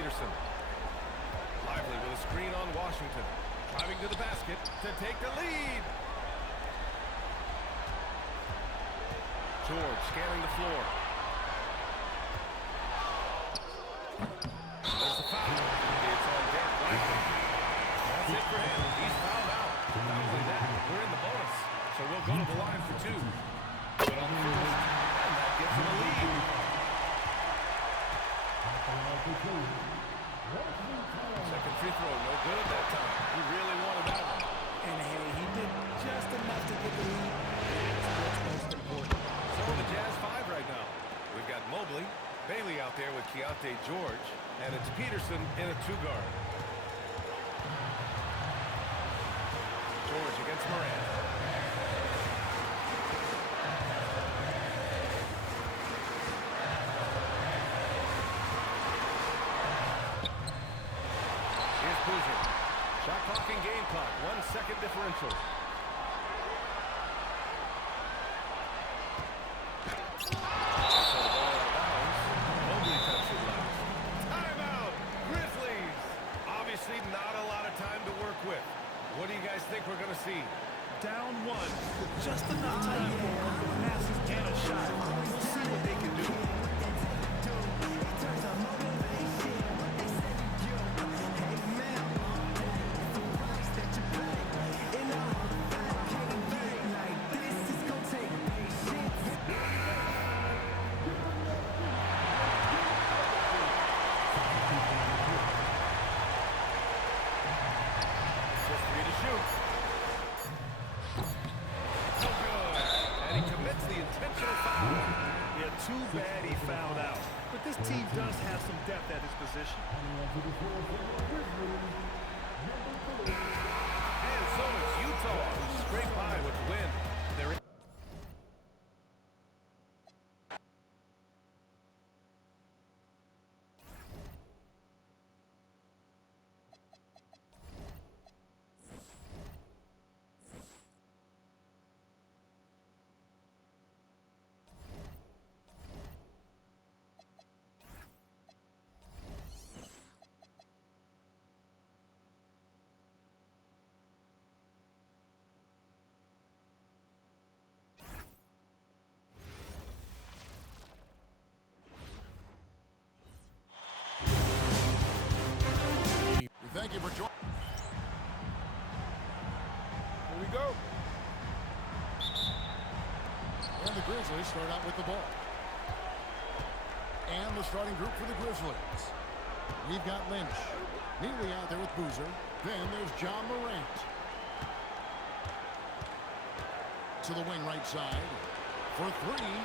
Peterson. Lively with a screen on Washington. Driving to the basket to take the lead. George scanning the floor. There's the foul. It's on Derek Lively. That's it for him. He's fouled out. Not only that, we're in the bonus. So we'll go to the line for two. Good on the first, and that gives him a lead. Second free throw, no good at that time. He really wanted that one. And hey, he did just enough to get the lead. That's what's most important. So the Jazz 5 right now. We've got Mobley, Bailey out there with Keontae George, and it's Peterson in a two-guard. George against Morant. Here's Boozer. Shot clock and game clock. 1 second differential. What do you guys think we're going to see? Down one, just enough time for passes and a shot. We'll see what they can do. Too bad he fouled out. But this team does have some depth at his position. And so it's Utah who scraped by with the win. They're in. Thank you for joining. Here we go. And the Grizzlies start out with the ball. And the starting group for the Grizzlies. We've got Lynch. Neely out there with Boozer. Then there's John Morant. To the wing right side. For three.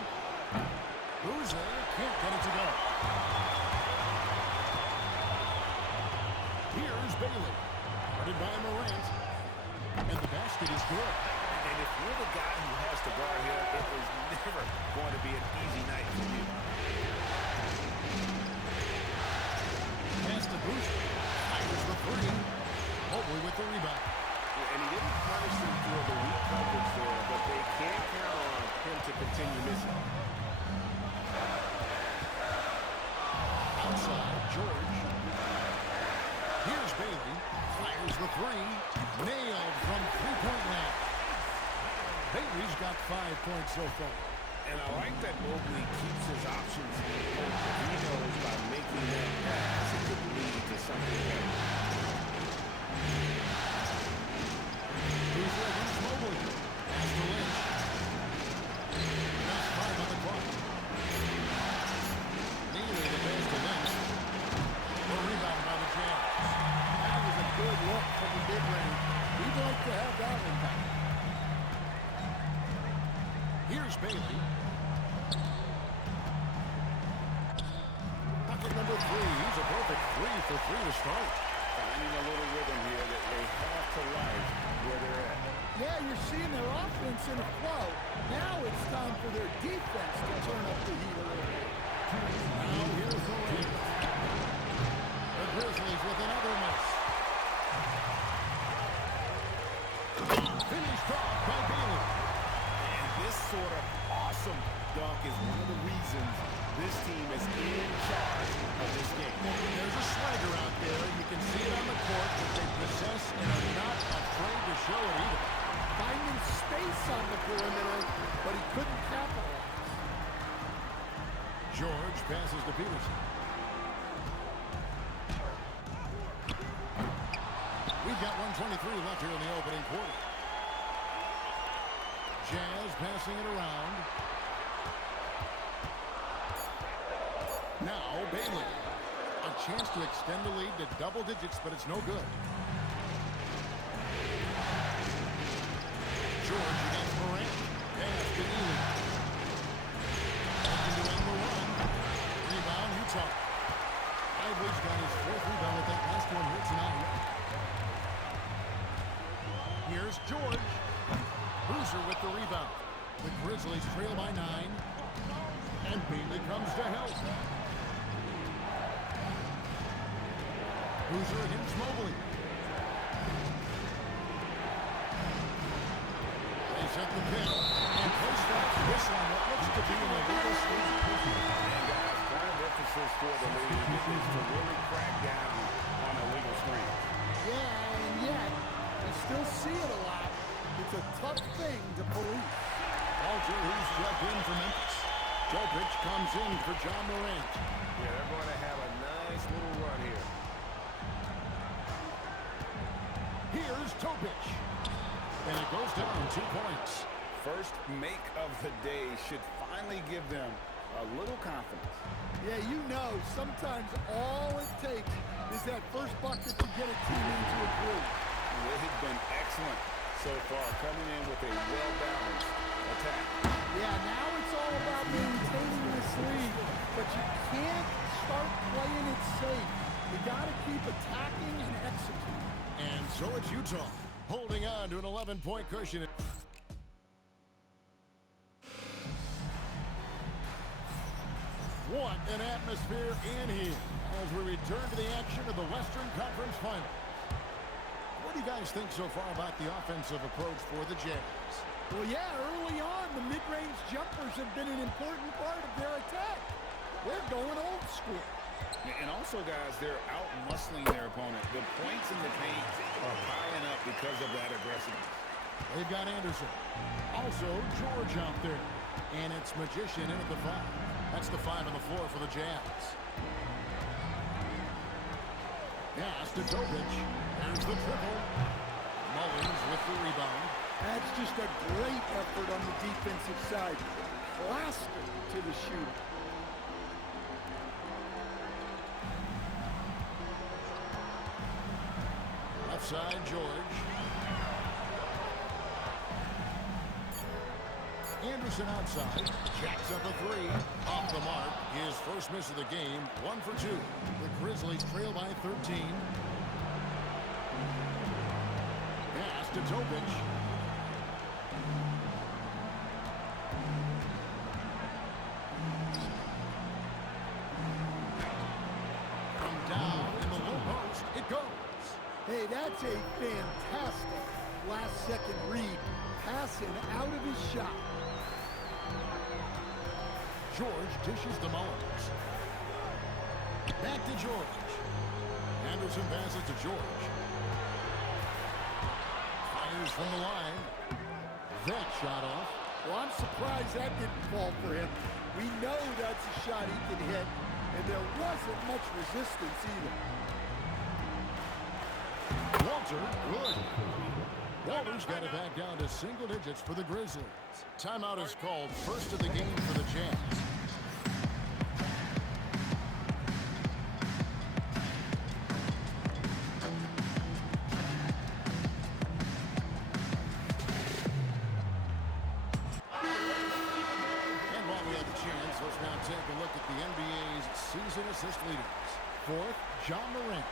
Boozer can't get it to go. Here's Bailey. Guarded by Morant. And the basket is good. And if you're the guy who has to guard him, it is never going to be an easy night for you. Pass to Boozer. Fires the three. Mobley with the rebound. And he didn't punish them for the weak coverage there, but they can't count on him to continue missing. Outside, George. Here's Bailey. Fires the three. Nailed from three-point land. Bailey's got 5 points so far. And I like that Mobley keeps his options open. He knows by making that pass, it could lead to something better. Boozer against Mobley. Pass to Lynch. That's 5 on the clock. Neely the pass to Lynch. The rebound by the Jazz. That was a good look from the mid-range. We'd like to have that one back. Here's Bailey. Bucket number 3. He's a perfect 3 for 3 to start. Finding a little rhythm here that they have to like where they're at. Yeah, you're seeing their offense in a flow. Now it's time for their defense to turn up the heat a little bit. Now here's the lead. The Grizzlies with another miss. Finished off by Bailey. And this sort of awesome dunk is one of the reasons this team is in charge of this game. There's a slam Peterson. We've got 1:23 left here in the opening quarter. Jazz passing it around. Now Bailey. A chance to extend the lead to double digits, but it's no good. George against Morant. Pass to Ely. Looking to end the run. Rebound, Utah. Ivory's got his fourth rebound with that last one here tonight. Here's George. Boozer with the rebound. The Grizzlies trail by 9. And Bailey comes to help. Boozer against Mobley. They set the pick. And post that this on what looks to be an illegal swing. And guys, point of emphasis for the league is to really crack down on illegal screens. Yeah, and yet, we still see it a lot. It's a tough thing to police. Walter, who's checked in for Memphis. Jokic comes in for John Morant. Yeah, they're going to have a nice little run here. Here's Topic. And it goes down 2 points. First make of the day should finally give them a little confidence. Yeah, you know, sometimes all it takes is that first bucket to get a team into a groove. They've been excellent so far, coming in with a well-balanced attack. Yeah, now it's all about maintaining this lead, but you can't start playing it safe. You got to keep attacking and executing. And so it's Utah, holding on to an 11-point cushion. What an atmosphere in here as we return to the action of the Western Conference Finals. What do you guys think so far about the offensive approach for the Jazz? Well, yeah, early on, the mid-range jumpers have been an important part of their attack. They're going old school. And also, guys, they're out-muscling their opponent. The points in the paint are piling up because of that aggressiveness. They've got Anderson. Also, George out there. And it's Magician in at the 5. That's the 5 on the floor for the Jazz. Pass to Topic. There's the triple. Mullins with the rebound. That's just a great effort on the defensive side. Plastered to the shooter. Left side, George. Anderson outside. Jacks up a 3. Off the mark. His first miss of the game. 1 for 2. The Grizzlies trail by 13. Pass to Topic. From down in the low post, it goes. Hey, that's a fantastic last-second read. Passing out of his shot. George dishes to Mullins. Back to George. Anderson passes to George. Fires from the line. That shot off. Well, I'm surprised that didn't fall for him. We know that's a shot he can hit, and there wasn't much resistance either. Walter, good. Walter's got it back down to single digits for the Grizzlies. Timeout is called. First of the game for the Jazz. And while we have the chance, let's now take a look at the NBA's season assist leaders. Fourth, John Morant.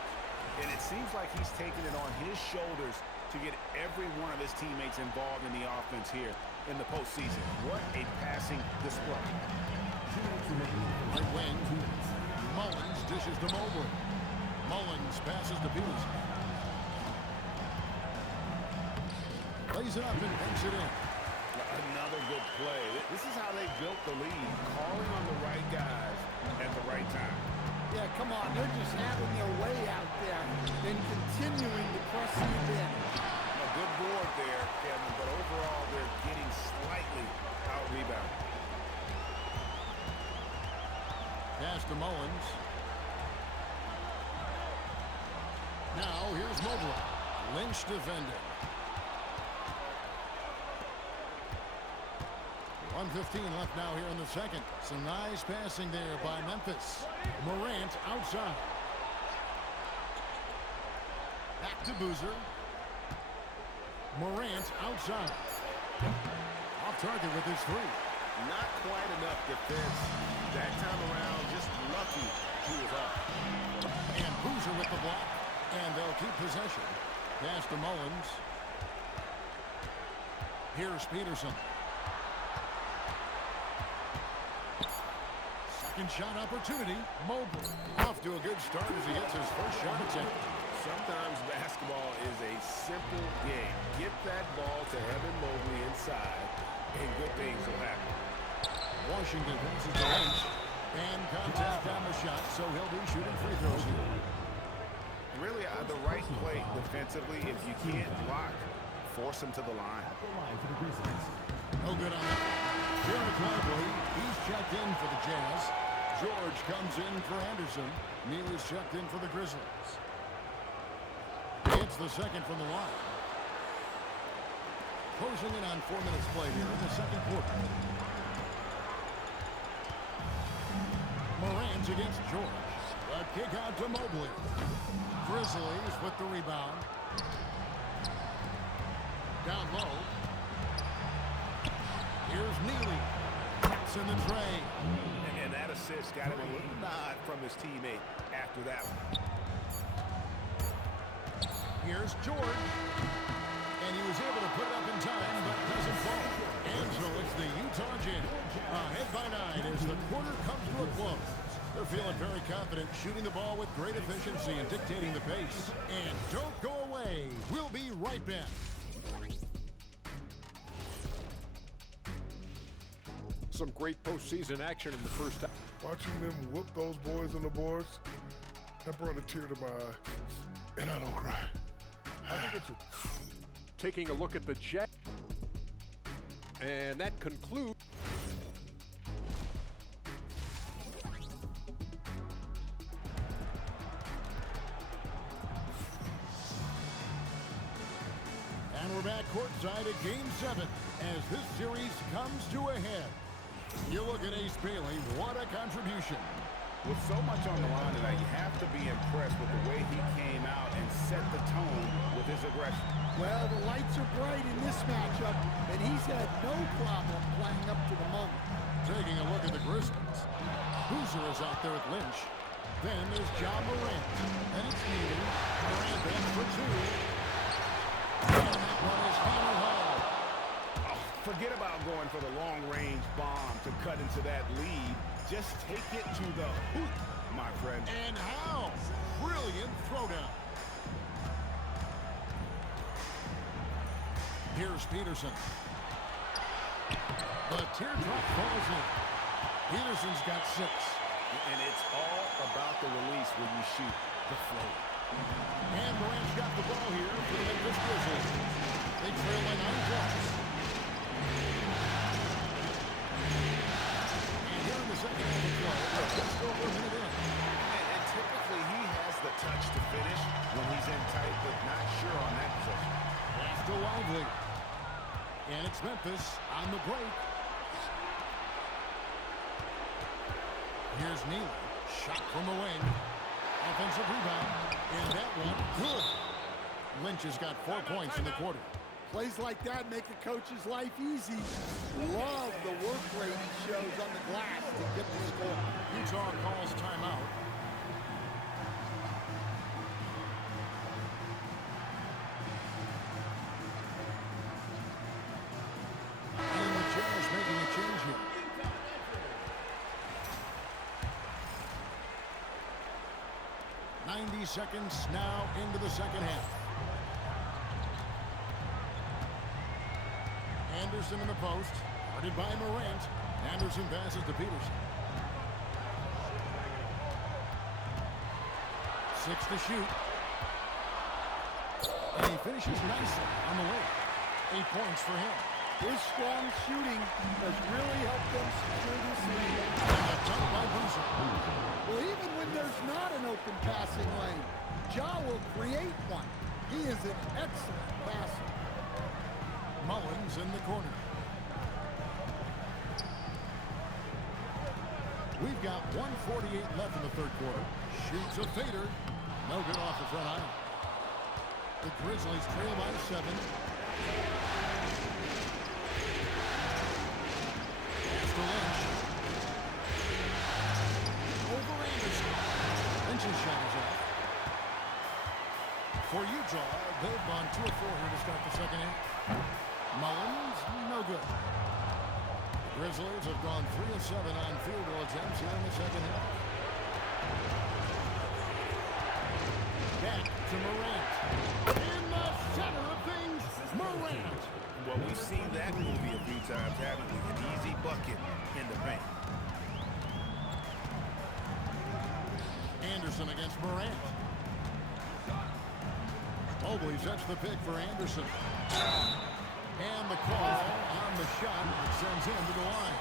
And it seems like he's taking it on his shoulders to get every one of his teammates involved in the offense here in the postseason. What a passing display. Right wing. Mullins dishes to Mobley. Mullins passes to Peterson. Lays it up and banks it in. Another good play. This is how they built the lead, calling on the right guys at the right time. Yeah, come on. They're just having their way out there and continuing to press the advantage. A good board there, Kevin, but overall they're getting slightly out-rebounded. Pass Pass to Mullins. Now here's Mobley. Lynch defending. 1:15 left now here in the second. Some nice passing there by Memphis. Morant outside. Back to Boozer. Morant outside. Off target with his three. Not quite enough defense. That time around, just lucky he was off. And Boozer with the block. And they'll keep possession. Pass to Mullins. Here's Peterson. Second shot opportunity. Mobley off to a good start as he gets his first shot attempt. Sometimes basketball is a simple game. Get that ball to Evan Mobley inside, and good things will happen. Washington passes to Lynch. And contact on the shot, so he'll be shooting free throws here. Really, the right play defensively, if you can't block, force him to the line. No good on that. Derek Lively, he's checked in for the Jazz. George comes in for Anderson. Neal is checked in for the Grizzlies. Hits the second from the line. Closing in on 4 minutes play here in the second quarter. Morant against George. A kick out to Mobley. Grizzlies with the rebound. Down low. Here's Neely. That's in the tray. And that assist got him a little nod from his teammate after that one. Here's George. And he was able to put it up in time, but doesn't fall. And so it's the Utah Jazz. Ahead by 9 as the quarter comes to a close. They're feeling very confident, shooting the ball with great efficiency and dictating the pace. And don't go away. We'll be right back. Some great postseason action in the first half. Watching them whoop those boys on the boards, that brought a tear to my eye. And I don't cry. Taking a look at the Jazz. And that concludes. And we're back courtside at Game 7 as this series comes to a head. You look at Ace Bailey, what a contribution. With so much on the line tonight, you have to be impressed with the way he came out and set the tone with his aggression. Well, the lights are bright in this matchup, and he's had no problem playing up to the moment. Taking a look at the Grizzlies. Boozer is out there with Lynch. Then there's John Morant. And it's Neely. Morant in for two. And that one is hammered home. Forget about going for the long-range bomb to cut into that lead. Just take it to the hoop, my friend. And how? Brilliant throwdown. Here's Peterson. The teardrop falls in. Peterson's got 6. And it's all about the release when you shoot the flow. And Morant's got the ball here for the Memphis Grizzlies. They trail by 9 drops. And here in the second half of play, just over a minute in. And typically he has the touch to finish when he's in tight, but not sure on that possession. Pass to Lively. And it's Memphis on the break. Here's Neely. Shot from the wing. Offensive rebound. And that one, good. Lynch has got 4 points in the quarter. Plays like that make a coach's life easy. Love the work rate he shows on the glass to get the score. Utah calls timeout. And the Jazz making a change here. .90 seconds now into the second half. Anderson in the post. Guarded by Morant. Anderson passes to Peterson. 6 to shoot. And he finishes nicely on the way. 8 points for him. His strong shooting has really helped them secure this lead. And a dunk by Boozer. Well, even when there's not an open passing lane, Ja will create one. He is an excellent passer. Mullins in the corner. We've got 1:48 left in the third quarter. Shoots a fader. No good off the front iron. The Grizzlies trail by 7. Pass to Lynch. Over Anderson. Lynch's shot is up. For Utah, they've gone 2 of 4 here to start the second half. Mullins, no good. The Grizzlies have gone 3 of 7 on field goal attempts here in the second half. Back to Morant. In the center of things, Morant. Well, we've seen that movie a few times, haven't we? An easy bucket in the paint. Anderson against Morant. Mobley sets the pick for Anderson. And the call on the shot that sends him to the line.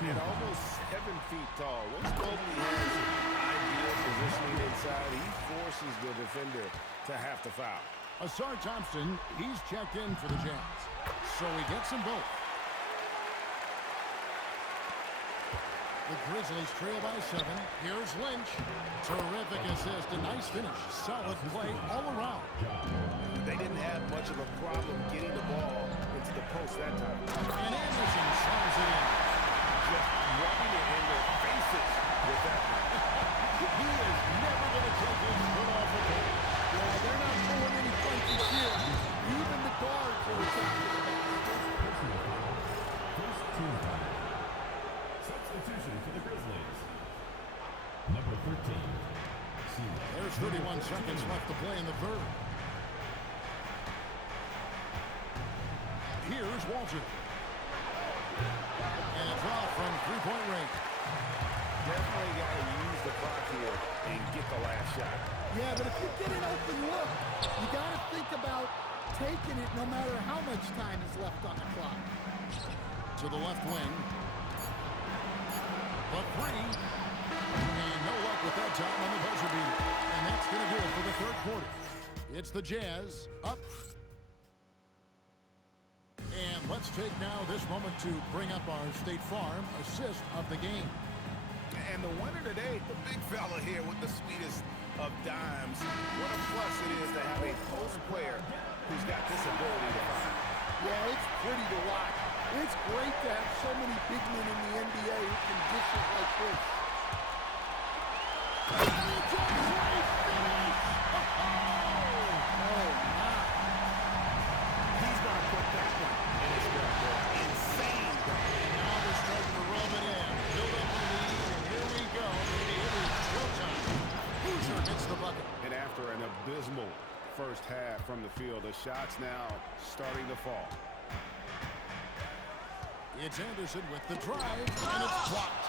And almost 7 feet tall. Once Mobley has ideal positioning inside, he forces the defender to have to foul. Asar Thompson, he's checked in for the Jazz. So he gets them both. The Grizzlies trail by 7. Here's Lynch. Terrific assist. A nice finish. Solid play all around. They didn't have much of a problem getting the ball into the post that time. And Anderson slams it in. Just rubbing it in their faces with that one. He is never going to take his foot off the ball. Yeah, they're not pulling any punches here. Even the guards are attacking. Substitution for the Grizzlies. Number 13. There's 31 seconds left to play in the third. Here's Walter. And it's off from three-point range. Definitely got to use the clock here and get the last shot. Yeah, but if you get an open look, you got to think about taking it no matter how much time is left on the clock. To the left wing. But 3. And no luck with that time on the buzzer beater. And that's going to do it for the third quarter. It's the Jazz up. And let's take now this moment to bring up our State Farm assist of the game. And the winner today, the big fella here with the sweetest of dimes. What a plus it is to have a post player who's got this ability to find. Yeah, it's pretty to watch. It's great to have so many big men in the NBA who can dish it like this. And it's a great finish! Oh, my. He's going to put that one in his scorebook. Insane. Now they're starting to rub it in. Build up the lead, and here we go. Maybe it is showtime. Boozer gets the bucket. And after an abysmal first half from the field, the shots now starting to fall. It's Anderson with the drive, and it's blocked.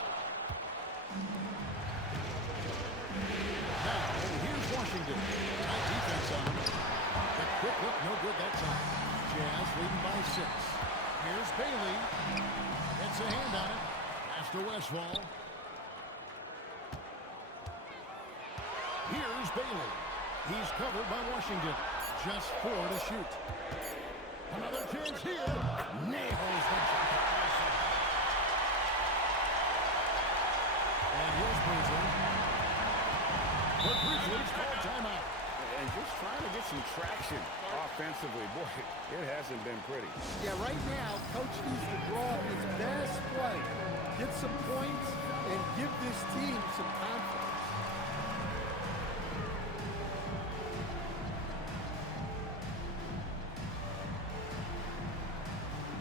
Now, here's Washington. Tight defense on him. The quick look, no good that time. Jazz leading by 6. Here's Bailey. Gets a hand on it. Pass to Westfall. Here's Bailey. He's covered by Washington. Just 4 to shoot. Another chance here. Nails the shot. And here's Boozer. The Grizzlies call timeout. And just trying to get some traction offensively. Boy, it hasn't been pretty. Yeah, right now, Coach needs to draw up his best play, get some points, and give this team some confidence.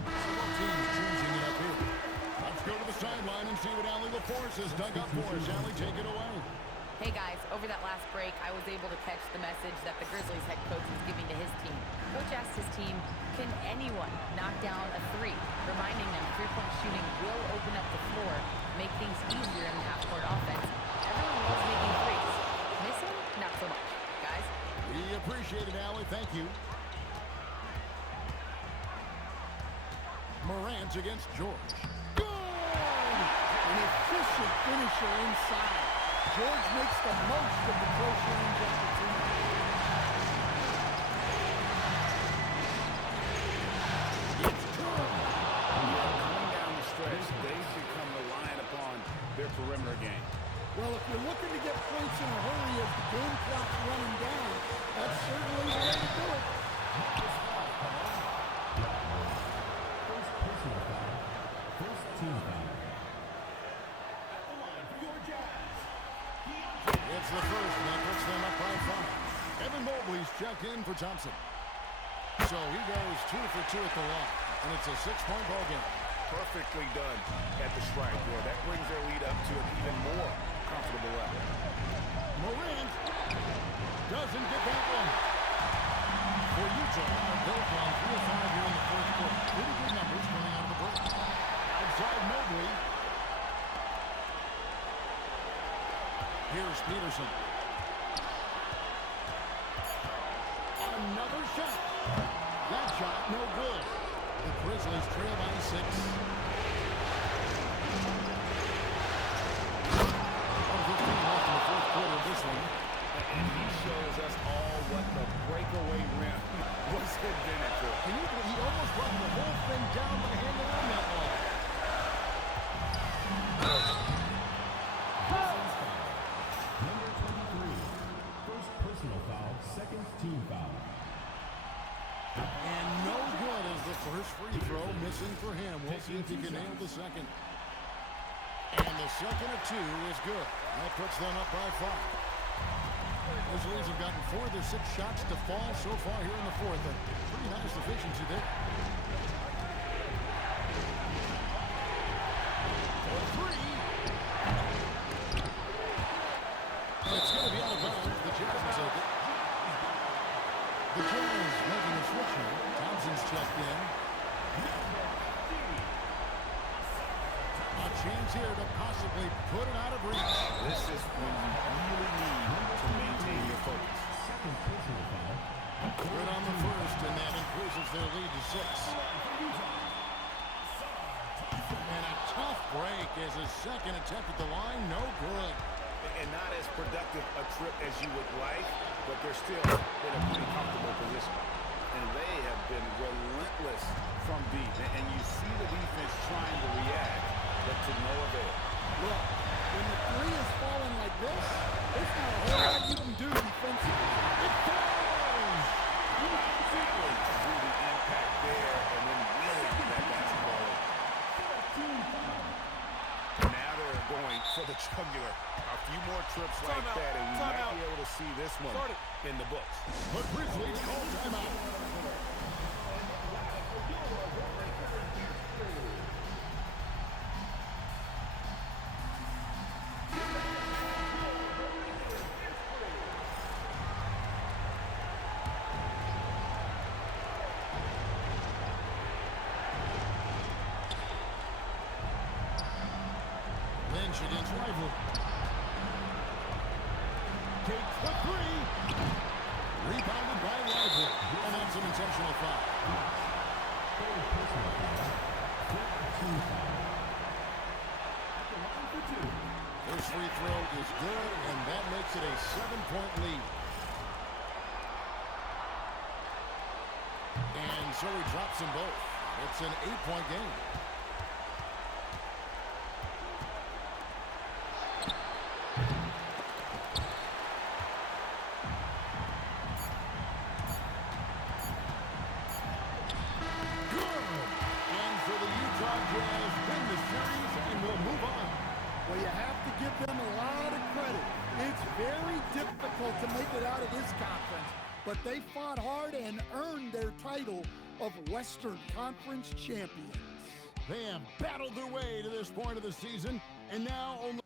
Both teams changing it up here. Let's go to the sideline and see what Allie LaForce has dug up for us. Allie, take it away. Hey guys, over that last break, I was able to catch the message that the Grizzlies head coach was giving to his team. Coach asked his team, can anyone knock down a 3? Reminding them three-point shooting will open up the floor, make things easier in the half-court offense. Everyone loves making threes. Missing? Not so much. Guys? We appreciate it, Allie. Thank you. Morant against George. Good! An efficient finisher inside. George makes the most of the close range opportunity. It's good. Coming down the stretch, they've become reliant upon their perimeter game. Well, if you're looking to get points in a hurry as the game clock's running down, that's certainly the way to do it. First personal foul. First team foul. At the line for your Jazz. It's the first, and that puts them up by 5. Evan Mobley's checked in for Thompson. So he goes 2 for 2 at the line, and it's a 6-point ball game. Perfectly done at the strike there. That brings their lead up to an even more comfortable level. Morant doesn't get that one. For Utah, they've gone 3 of 5 here in the fourth quarter. Pretty good numbers coming out of the break. Outside Mobley. Here's Peterson. Another shot. That shot, no good. The Grizzlies trail by 6. 1:15 left in the fourth quarter of this one. And he shows us all what the breakaway rim was invented for. Can you believe he almost brought the whole thing down by hanging on that long? Number 23. First personal foul. Second team foul. And no good as the first free throw missing for him. We'll see if he can nail the second. And the second of 2 is good. That puts them up by 5. Grizzlies have gotten 4 of their 6 shots to fall so far here in the fourth. A pretty nice efficiency there. For 3. It's going to be out of bounds. The Jazz will take it. The Jazz making a switch here. Thompson's checked in. A chance here to possibly put it out of reach. This is when you really need to maintain your focus. Second personal foul. Good on the first, and that increases their lead to 6. And a tough break as his second attempt at the line, no good. And not as productive a trip as you would like, but they're still in a pretty comfortable position. And they have been relentless from deep. And you see the defense trying to react, but to no avail. Look, when the three is falling like this, there's not a whole lot you can do defensively. It falls! Simply do the impact there and then really get that basketball in. Now they're going for the jugular. A few more trips like that, and we might be able to see this one in the books. The Grizzlies call timeout. Lynch against rival. Takes the 3. Rebounded by Lively. And that's an intentional foul. Third personal foul. Third team foul. At the line for 2. First free throw is good, and that makes it a 7-point lead. And so he drops them both. It's an 8-point game. Well, you have to give them a lot of credit. It's very difficult to make it out of this conference, but they fought hard and earned their title of Western Conference champions. They have battled their way to this point of the season, and now only